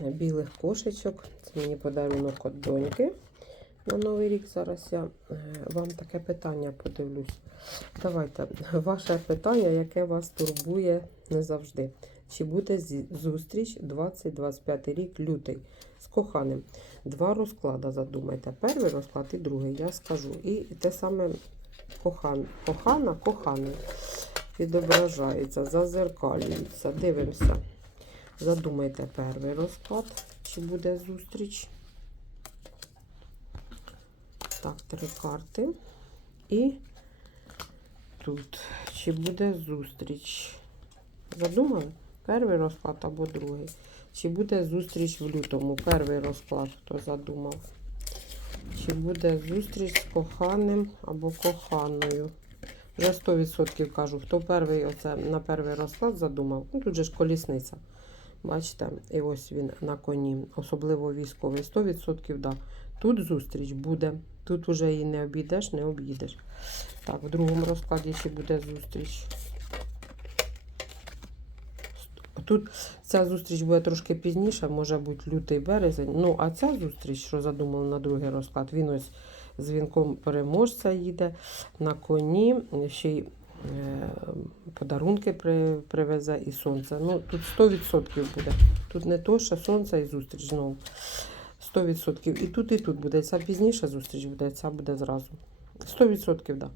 білих кошечок. Це мені подарунок від доньки на Новий рік. Зараз я е, вам таке питання подивлюсь. Давайте, ваше питання, яке вас турбує не завжди. Чи буде зустріч 20-25 рік, лютий, з коханим? Два розклади задумайте. Перший розклад і другий, я скажу. І те саме кохан, кохана, коханий. Відображається, зазеркалюється. Дивимося. Задумайте перший розклад, чи буде зустріч. Так, три карти. І тут, чи буде зустріч. Задумали? Перший розклад або другий. Чи буде зустріч в лютому? Перший розклад, хто задумав. Чи буде зустріч з коханим або коханою? Вже 100% кажу, хто перший оце на перший розклад задумав. Ну, тут же ж колісниця. Бачите, і ось він на коні, особливо військовий. 100% да. Тут зустріч буде. Тут уже її не обійдеш, не об'їдеш. Так, в другому розкладі ще буде зустріч. Тут ця зустріч буде трошки пізніше, може бути лютий березень. Ну, а ця зустріч, що задумав на другий розклад, він ось з вінком переможця їде на коні, ще й подарунки привезе і сонце. Ну, тут 100% буде. Тут не то, що сонце і зустріч знову. 100%. І тут, і тут буде. Ця пізніше зустріч буде, ця буде зразу. 100% так. Да.